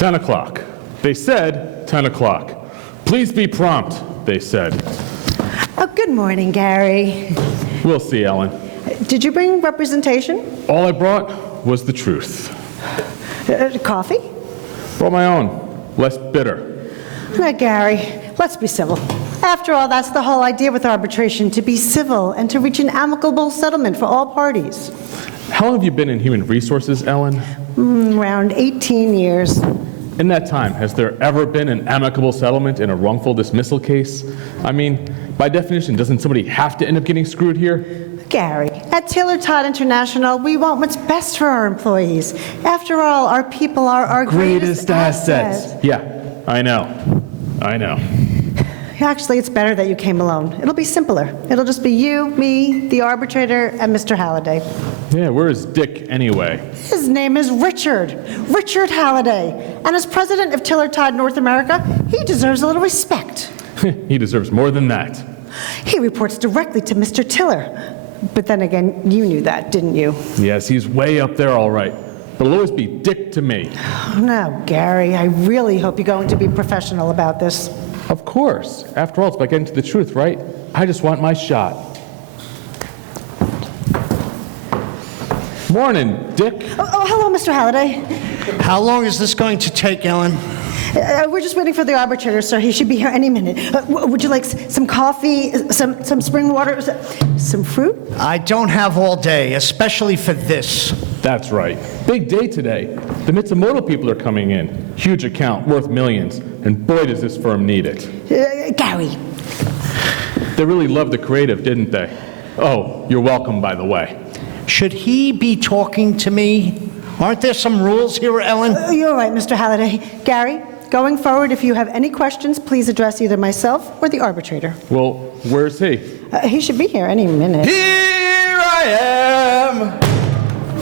10 o'clock. They said 10 o'clock. Please be prompt, they said. Oh, good morning, Gary. We'll see, Ellen. Did you bring representation? All I brought was the truth. Coffee? Brought my own, less bitter. Now, Gary, let's be civil. After all, that's the whole idea with arbitration, to be civil and to reach an amicable settlement for all parties. How long have you been in human resources, Ellen? Around 18 years. In that time, has there ever been an amicable settlement in a wrongful dismissal case? I mean, by definition, doesn't somebody have to end up getting screwed here? Gary, at Taylor Todd International, we want what's best for our employees. After all, our people are our greatest assets. Yeah, I know. Actually, it's better that you came alone. It'll be simpler. It'll just be you, me, the arbitrator, and Mr. Halliday. Yeah, where is Dick anyway? His name is Richard Halliday. And as president of Taylor Todd North America, he deserves a little respect. He deserves more than that. He reports directly to Mr. Tiller. But then again, you knew that, didn't you? Yes, he's way up there, all right. But it'll always be Dick to me. Now, Gary, I really hope you're going to be professional about this. Of course. After all, it's about getting to the truth, right? I just want my shot. Morning, Dick. Oh, hello, Mr. Halliday. How long is this going to take, Ellen? We're just waiting for the arbitrator, sir. He should be here any minute. Would you like some coffee, some spring water, some fruit? I don't have all day, especially for this. That's right. Big day today. The Mitsumoto people are coming in. Huge account, worth millions. And boy, does this firm need it. Gary. They really loved the creative, didn't they? Oh, you're welcome, by the way. Should he be talking to me? Aren't there some rules here, Ellen? You're right, Mr. Halliday. Gary, going forward, if you have any questions, please address either myself or the arbitrator. Well, where's he? He should be here any minute. Here I am!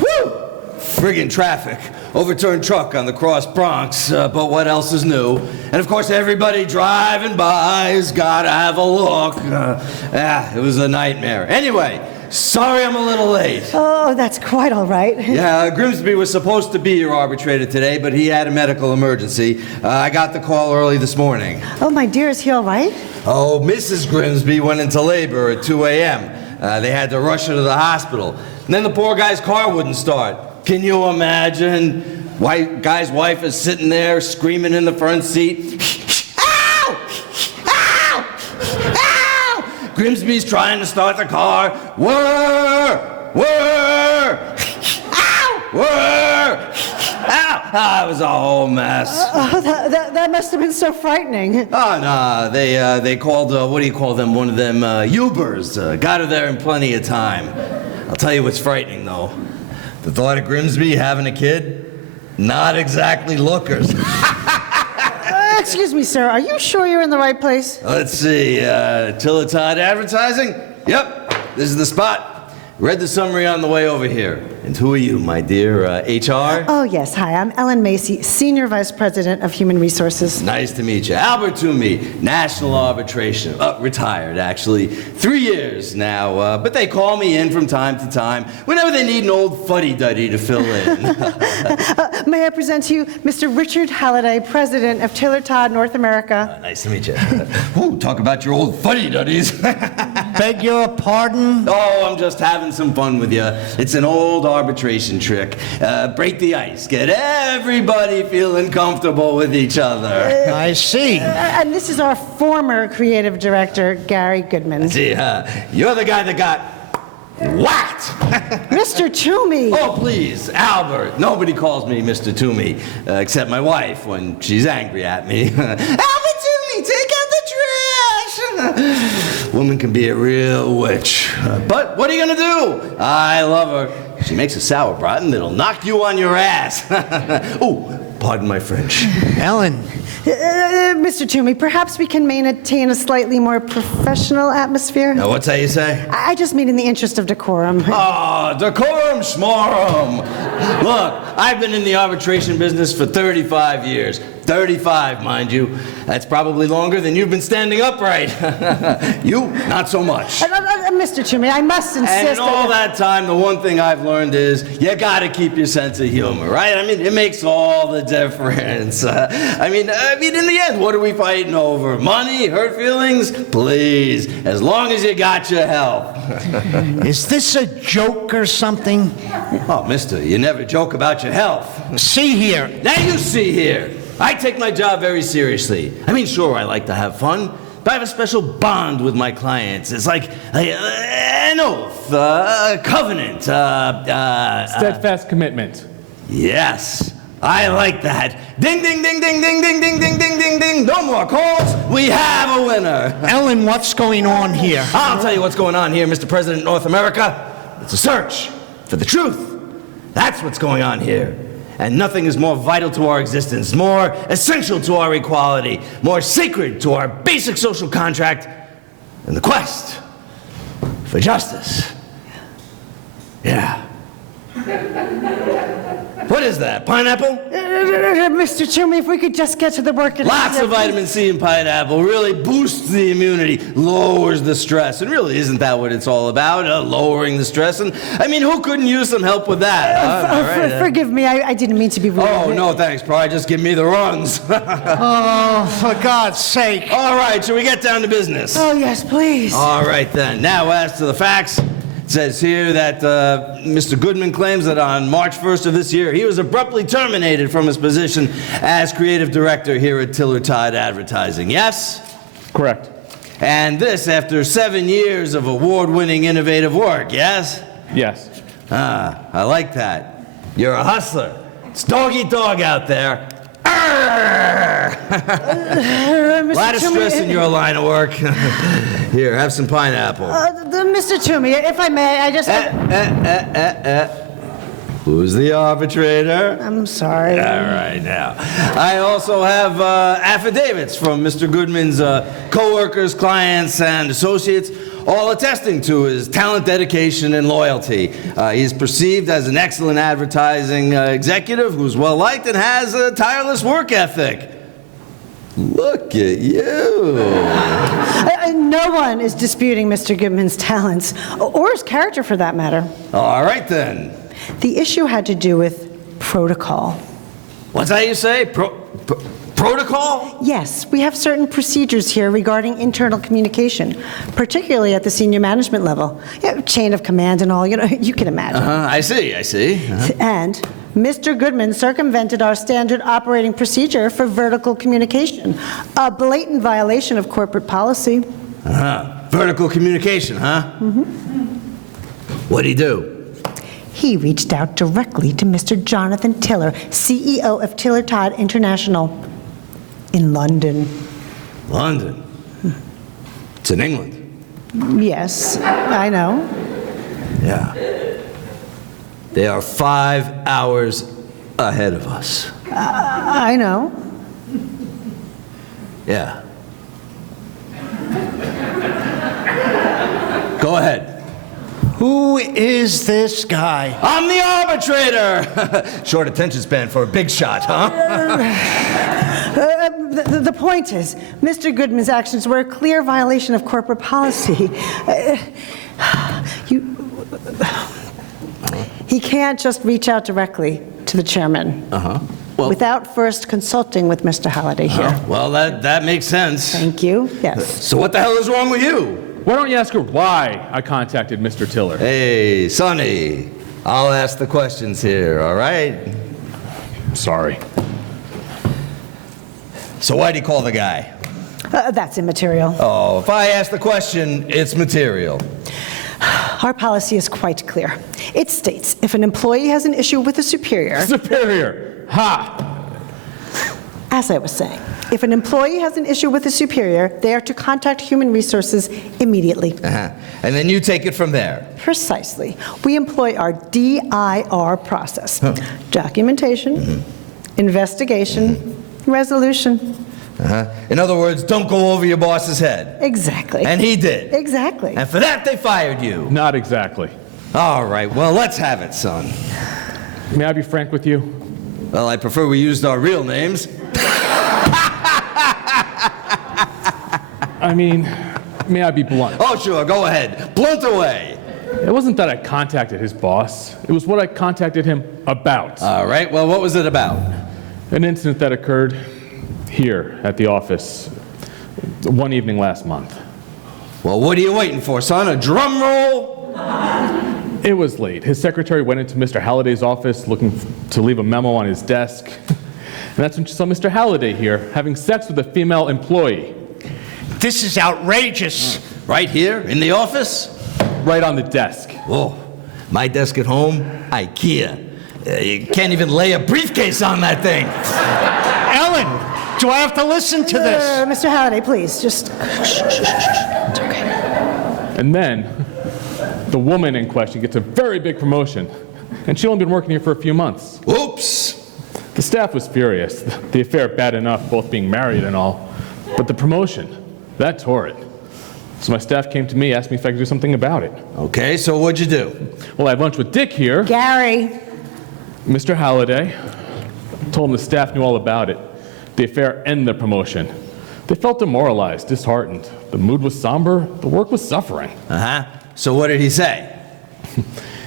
Whew! Friggin' traffic. Overturned truck on the Cross Bronx, but what else is new? And of course, everybody driving by's gotta have a look. It was a nightmare. Anyway, sorry I'm a little late. Oh, that's quite all right. Yeah, Grimsby was supposed to be your arbitrator today, but he had a medical emergency. I got the call early this morning. Oh, my dear, is he all right? Oh, Mrs. Grimsby went into labor at 2 a.m. They had to rush her to the hospital. And then the poor guy's car wouldn't start. Can you imagine? Guy's wife is sitting there screaming in the front seat. Ow! Ow! Ow! Grimsby's trying to start the car. Whir! Whir! Ow! Whir! Ow! It was a whole mess. That must have been so frightening. Oh, no, they called, what do you call them, one of them Ubers. Got her there in plenty of time. I'll tell you what's frightening, though. The thought of Grimsby having a kid? Not exactly lookers. Excuse me, sir, are you sure you're in the right place? Let's see, Taylor Todd Advertising? Yep, this is the spot. Read the summary on the way over here. And who are you, my dear, HR? Oh, yes. Hi, I'm Ellen Macy, Senior Vice President of Human Resources. Nice to meet you. Albert Toomey, National Arbitration. Retired, actually. 3 years now, but they call me in from time to time whenever they need an old fuddy-duddy to fill in. May I present to you Mr. Richard Halliday, President of Taylor Todd North America. Nice to meet you. Ooh, talk about your old fuddy-duddies. Beg your pardon? Oh, I'm just having some fun with you. It's an old arbitration trick. Break the ice. Get everybody feeling comfortable with each other. I see. And this is our former creative director, Gary Goodman. See, you're the guy that got whacked. Mr. Toomey. Oh, please, Albert. Nobody calls me Mr. Toomey, except my wife when she's angry at me. Albert Toomey, take out the trash. Woman can be a real witch. But what are you gonna do? I love her. She makes a sauerbraten that'll knock you on your ass. Oh, pardon my French. Ellen. Mr. Toomey, perhaps we can maintain a slightly more professional atmosphere? Now, what's that you say? I just mean in the interest of decorum. Oh, decorum schmorum. Look, I've been in the arbitration business for 35 years. 35, mind you. That's probably longer than you've been standing upright. You, not so much. Mr. Toomey, I must insist. And in all that time, the one thing I've learned is you gotta keep your sense of humor, right? I mean, it makes all the difference. I mean, in the end, what are we fighting over? Money? Hurt feelings? Please, as long as you got your health. Is this a joke or something? Oh, mister, you never joke about your health. See here. Now you see here. I take my job very seriously. I mean, sure, I like to have fun, but I have a special bond with my clients. It's like an oath, a covenant, Steadfast commitment. Yes, I like that. Ding, ding, ding, ding, ding, ding, ding, ding, ding, ding, ding. No more calls. We have a winner. Ellen, what's going on here? I'll tell you what's going on here, Mr. President, North America. It's a search for the truth. That's what's going on here. And nothing is more vital to our existence, more essential to our equality, more sacred to our basic social contract than the quest for justice. Yeah. What is that, pineapple? Mr. Toomey, if we could just get to the work. Lots of vitamin C in pineapple really boosts the immunity, lowers the stress. And really, isn't that what it's all about? Lowering the stress. And I mean, who couldn't use some help with that? Forgive me, I didn't mean to be rude. Oh, no, thanks, probably just give me the runs. Oh, for God's sake. All right, shall we get down to business? Oh, yes, please. All right, then. Now, as to the facts, it says here that Mr. Goodman claims that on March 1st of this year, he was abruptly terminated from his position as creative director here at Tiller Todd Advertising. Yes? Correct. And this after 7 years of award-winning innovative work, yes? Yes. Ah, I like that. You're a hustler. It's dog-eat-dog out there. A lot of stress in your line of work. Here, have some pineapple. Mr. Toomey, if I may, I just... Who's the arbitrator? I'm sorry. All right, now. I also have affidavits from Mr. Goodman's co-workers, clients, and associates, all attesting to his talent, dedication, and loyalty. He's perceived as an excellent advertising executive who's well-liked and has a tireless work ethic. Look at you. No one is disputing Mr. Goodman's talents, or his character for that matter. All right, then. The issue had to do with protocol. What's that you say? Protocol? Yes, we have certain procedures here regarding internal communication, particularly at the senior management level. Chain of command and all, you can imagine. I see. And Mr. Goodman circumvented our standard operating procedure for vertical communication, a blatant violation of corporate policy. Vertical communication, huh? Mm-hmm. What'd he do? He reached out directly to Mr. Jonathan Tiller, CEO of Tiller Todd International, in London. London? It's in England. Yes, I know. Yeah. They are 5 hours ahead of us. I know. Yeah. Go ahead. Who is this guy? I'm the arbitrator! Short attention span for a big shot, huh? The point is, Mr. Goodman's actions were a clear violation of corporate policy. He can't just reach out directly to the chairman without first consulting with Mr. Halliday here. Well, that makes sense. Thank you. Yes. So what the hell is wrong with you? Why don't you ask her why I contacted Mr. Tiller? Hey, Sonny, I'll ask the questions here, all right? Sorry. So why'd he call the guy? That's immaterial. Oh, if I ask the question, it's material. Our policy is quite clear. It states if an employee has an issue with a superior... Superior! Ha! As I was saying, if an employee has an issue with a superior, they are to contact Human Resources immediately. And then you take it from there. Precisely. We employ our DIR process. Documentation, investigation, resolution. In other words, don't go over your boss's head. Exactly. And he did. Exactly. And for that, they fired you. Not exactly. All right, well, let's have it, son. May I be frank with you? Well, I prefer we used our real names. I mean, may I be blunt? Oh, sure, go ahead. Blunt away. It wasn't that I contacted his boss. It was what I contacted him about. All right, well, what was it about? An incident that occurred here at the office one evening last month. Well, what are you waiting for, son? A drum roll? It was late. His secretary went into Mr. Halliday's office looking to leave a memo on his desk. And that's when she saw Mr. Halliday here having sex with a female employee. This is outrageous. Right here, in the office? Right on the desk. Whoa, my desk at home, IKEA. You can't even lay a briefcase on that thing. Ellen, do I have to listen to this? Mr. Halliday, please, just... It's okay. And then, the woman in question gets a very big promotion. And she'd only been working here for a few months. Oops. The staff was furious. The affair bad enough, both being married and all. But the promotion, that tore it. So my staff came to me, asked me if I could do something about it. Okay, so what'd you do? Well, I had lunch with Dick here, Gary, Mr. Halliday. Told him the staff knew all about it. The affair and the promotion. They felt demoralized, disheartened. The mood was somber. The work was suffering. Uh-huh. So what did he say?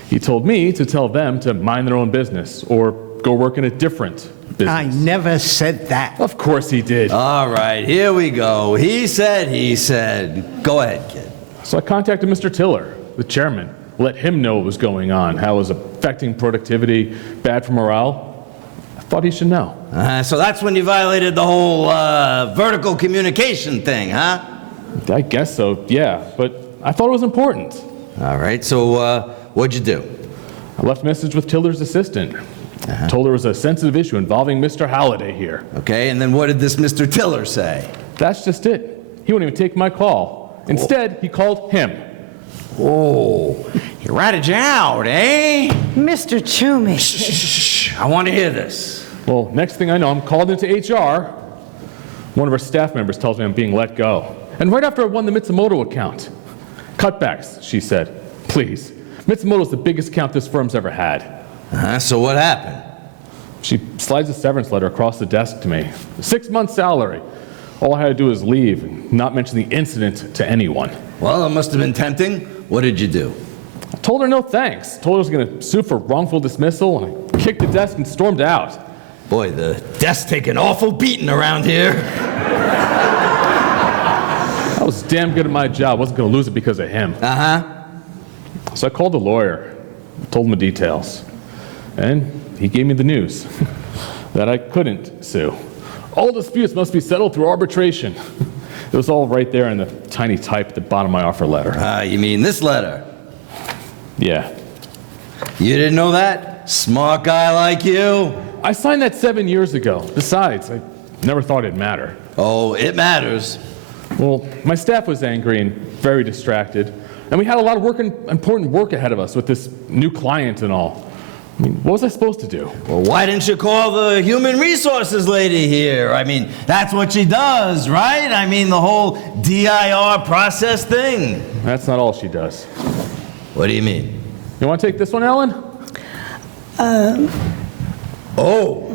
He told me to tell them to mind their own business or go work in a different business. I never said that. Of course he did. All right, here we go. He said. Go ahead, kid. So I contacted Mr. Tiller, the chairman, let him know what was going on, how it was affecting productivity, bad for morale. I thought he should know. So that's when you violated the whole vertical communication thing, huh? I guess so, yeah, but I thought it was important. All right, so what'd you do? I left a message with Tiller's assistant. Told her it was a sensitive issue involving Mr. Halliday here. Okay, and then what did this Mr. Tiller say? That's just it. He wouldn't even take my call. Instead, he called him. Oh, you ratted you out, eh? Mr. Toomey. Shh, I want to hear this. Well, next thing I know, I'm called into HR. One of our staff members tells me I'm being let go. And right after I won the Mitsumoto account. Cutbacks, she said. Please. Mitsumoto's the biggest account this firm's ever had. So what happened? She slides a severance letter across the desk to me. 6 months' salary. All I had to do was leave and not mention the incident to anyone. Well, it must have been tempting. What did you do? I told her no thanks. Told her I was going to sue for wrongful dismissal, and I kicked the desk and stormed out. Boy, the desk's taking awful beating around here. I was damn good at my job. Wasn't going to lose it because of him. So I called the lawyer, told him the details. And he gave me the news that I couldn't sue. All disputes must be settled through arbitration. It was all right there in the tiny type at the bottom of my offer letter. You mean this letter? Yeah. You didn't know that? Smart guy like you? I signed that 7 years ago. Besides, I never thought it'd matter. Oh, it matters. Well, my staff was angry and very distracted. And we had a lot of important work ahead of us with this new client and all. I mean, what was I supposed to do? Well, why didn't you call the human resources lady here? I mean, that's what she does, right? I mean, the whole DIR process thing. That's not all she does. What do you mean? You want to take this one, Ellen? Oh.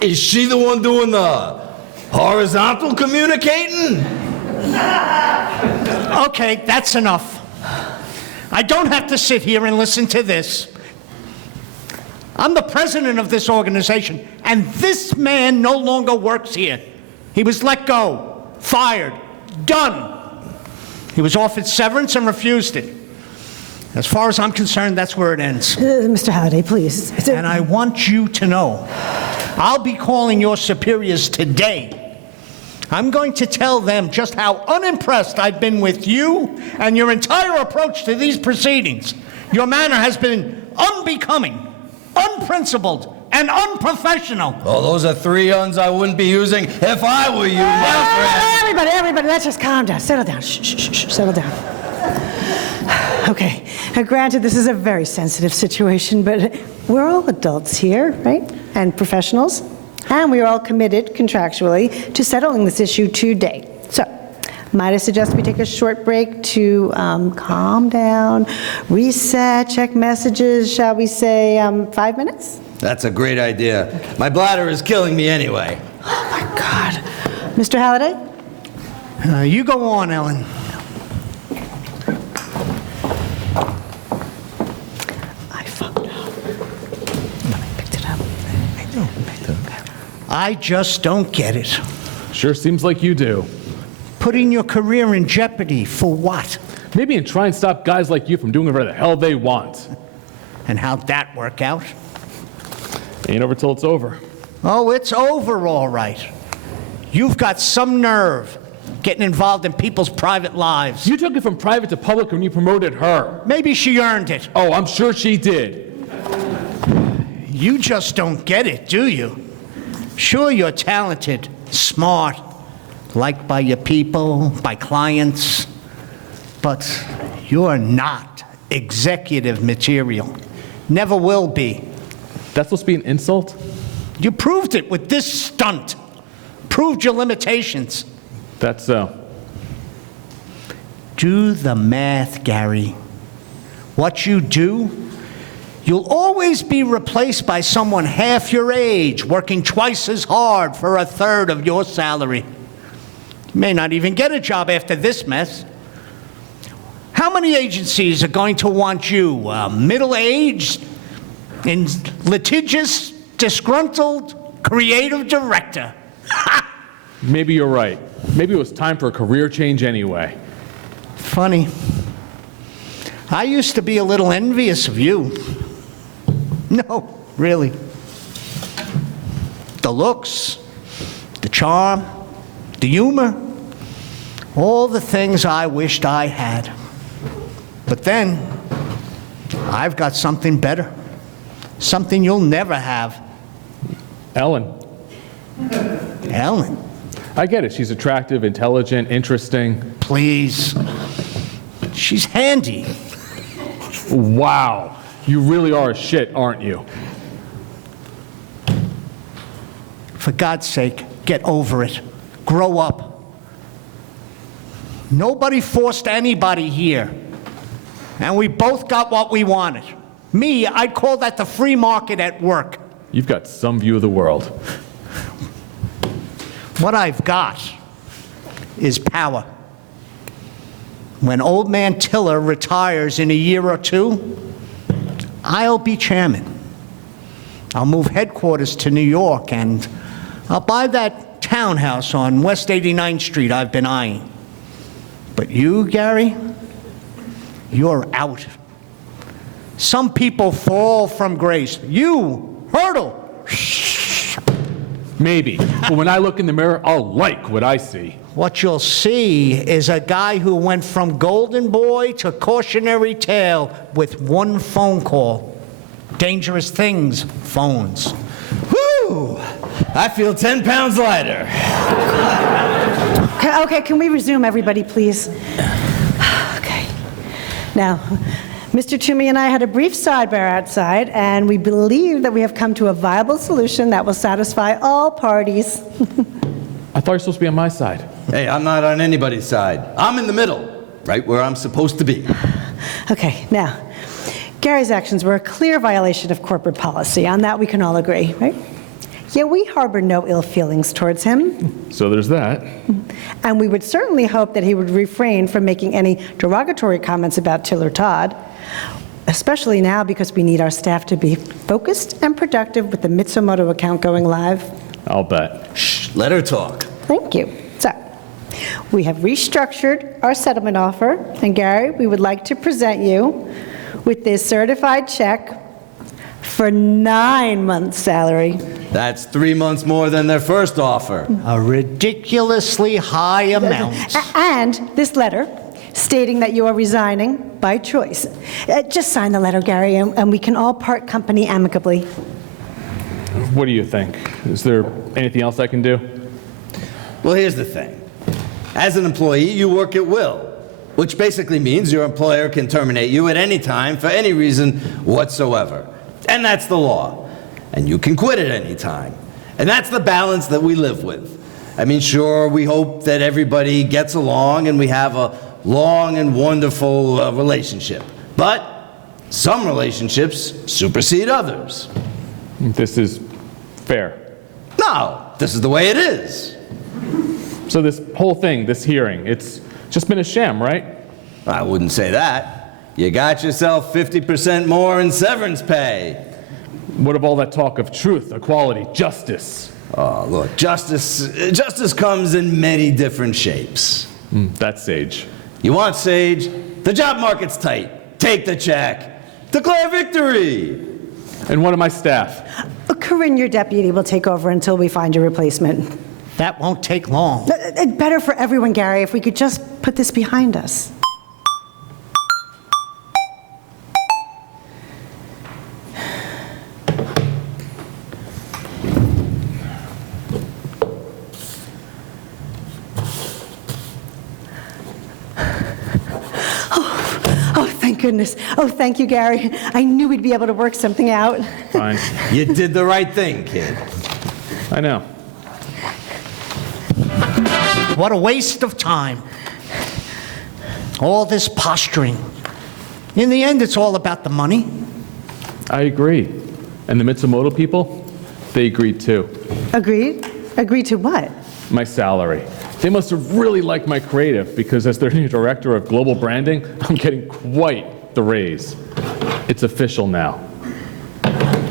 Is she the one doing the horizontal communicating? Okay, that's enough. I don't have to sit here and listen to this. I'm the president of this organization, and this man no longer works here. He was let go, fired, done. He was offered severance and refused it. As far as I'm concerned, that's where it ends. Mr. Halliday, please. And I want you to know, I'll be calling your superiors today. I'm going to tell them just how unimpressed I've been with you and your entire approach to these proceedings. Your manner has been unbecoming, unprincipled, and unprofessional. Oh, those are 3 uns I wouldn't be using if I were you, my friend. Everybody, let's just calm down. Settle down. Shh, settle down. Okay, granted, this is a very sensitive situation, but we're all adults here, right? And professionals. And we are all committed contractually to settling this issue today. So, might I suggest we take a short break to calm down, reset, check messages, shall we say 5 minutes? That's a great idea. My bladder is killing me anyway. Oh my God. Mr. Halliday? You go on, Ellen. I fucked up. I picked it up. I just don't get it. Sure seems like you do. Putting your career in jeopardy for what? Maybe and try and stop guys like you from doing whatever the hell they want. And how'd that work out? Ain't over till it's over. Oh, it's over, all right. You've got some nerve getting involved in people's private lives. You took it from private to public when you promoted her. Maybe she earned it. Oh, I'm sure she did. You just don't get it, do you? Sure, you're talented, smart, liked by your people, by clients, but you're not executive material. Never will be. That's supposed to be an insult? You proved it with this stunt. Proved your limitations. That's so. Do the math, Gary. What you do, you'll always be replaced by someone half your age, working twice as hard for a third of your salary. You may not even get a job after this mess. How many agencies are going to want you, middle-aged, and litigious, disgruntled, creative director? Maybe you're right. Maybe it was time for a career change anyway. Funny. I used to be a little envious of you. No, really. The looks, the charm, the humor, all the things I wished I had. But then, I've got something better. Something you'll never have. Ellen. Ellen, I get it. She's attractive, intelligent, interesting. please. She's handy. Wow. You really are a shit, aren't you? For God's sake, get over it. Grow up. Nobody forced anybody here. And we both got what we wanted. Me, I'd call that the free market at work. You've got some view of the world. What I've got is power. When old man Tiller retires in a year or two, I'll be chairman. I'll move headquarters to New York, and I'll buy that townhouse on West 89th Street I've been eyeing. But you, Gary, you're out. Some people fall from grace. You hurdle. Maybe. But when I look in the mirror, I'll like what I see. What you'll see is a guy who went from golden boy to cautionary tale with one phone call. Dangerous things, phones. Whew! I feel 10 pounds lighter. Okay, can we resume, everybody, please? Okay. Now, Mr. Toomey and I had a brief sidebar outside, and we believe that we have come to a viable solution that will satisfy all parties. I thought you were supposed to be on my side. Hey, I'm not on anybody's side. I'm in the middle, right where I'm supposed to be. Okay, now, Gary's actions were a clear violation of corporate policy. On that, we can all agree, right? Yet we harbor no ill feelings towards him. So there's that. And we would certainly hope that he would refrain from making any derogatory comments about Tiller Todd, especially now because we need our staff to be focused and productive with the Mitsumoto account going live. I'll bet. Shh, let her talk. Thank you. So, we have restructured our settlement offer, and Gary, we would like to present you with this certified check for 9 months' salary. That's 3 months more than their first offer. A ridiculously high amount. And this letter stating that you are resigning by choice. Just sign the letter, Gary, and we can all part company amicably. What do you think? Is there anything else I can do? Well, here's the thing. As an employee, you work at will, which basically means your employer can terminate you at any time for any reason whatsoever. And that's the law. And you can quit at any time. And that's the balance that we live with. I mean, sure, we hope that everybody gets along and we have a long and wonderful relationship. But some relationships supersede others. This is fair. No, this is the way it is. So this whole thing, this hearing, it's just been a sham, right? I wouldn't say that. You got yourself 50% more in severance pay. What of all that talk of truth, equality, justice? Oh, look, justice comes in many different shapes. That's sage. You want sage? The job market's tight. Take the check. Declare victory. And what of my staff? Corinne, your deputy, will take over until we find your replacement. That won't take long. It's better for everyone, Gary, if we could just put this behind us. Oh, thank goodness. Oh, thank you, Gary. I knew we'd be able to work something out. Fine. You did the right thing, kid. I know. What a waste of time. All this posturing. In the end, it's all about the money. I agree. And the Mitsumoto people, they agreed too. Agreed? Agreed to what? My salary. They must have really liked my creative because as their new director of global branding, I'm getting quite the raise. It's official now.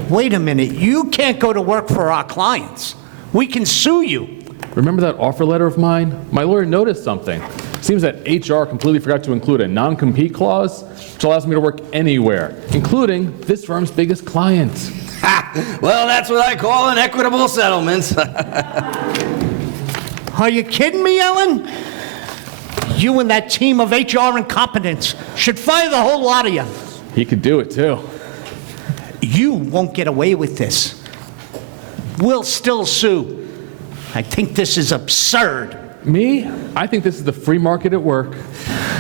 Wait a minute, you can't go to work for our clients. We can sue you. Remember that offer letter of mine? My lawyer noticed something. Seems that HR completely forgot to include a non-compete clause, which allows me to work anywhere, including this firm's biggest client. Ha! Well, that's what I call an equitable settlement. Are you kidding me, Ellen? You and that team of HR incompetents should fire the whole lot of you. He could do it too. You won't get away with this. We'll still sue. I think this is absurd. Me? I think this is the free market at work.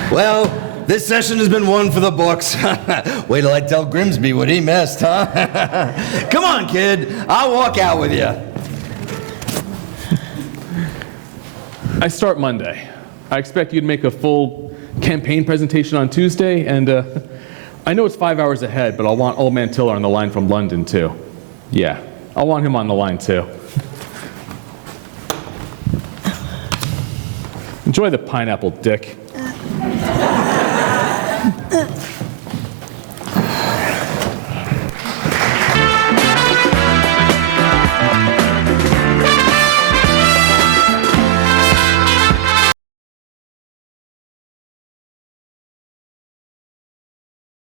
Well, this session has been one for the books. Wait till I tell Grimsby what he missed, huh? Come on, kid. I'll walk out with you. I start Monday. I expect you to make a full campaign presentation on Tuesday, and I know it's 5 hours ahead, but I'll want Old Man Tiller on the line from London, too. Yeah, I'll want him on the line, too. Enjoy the pineapple, Dick.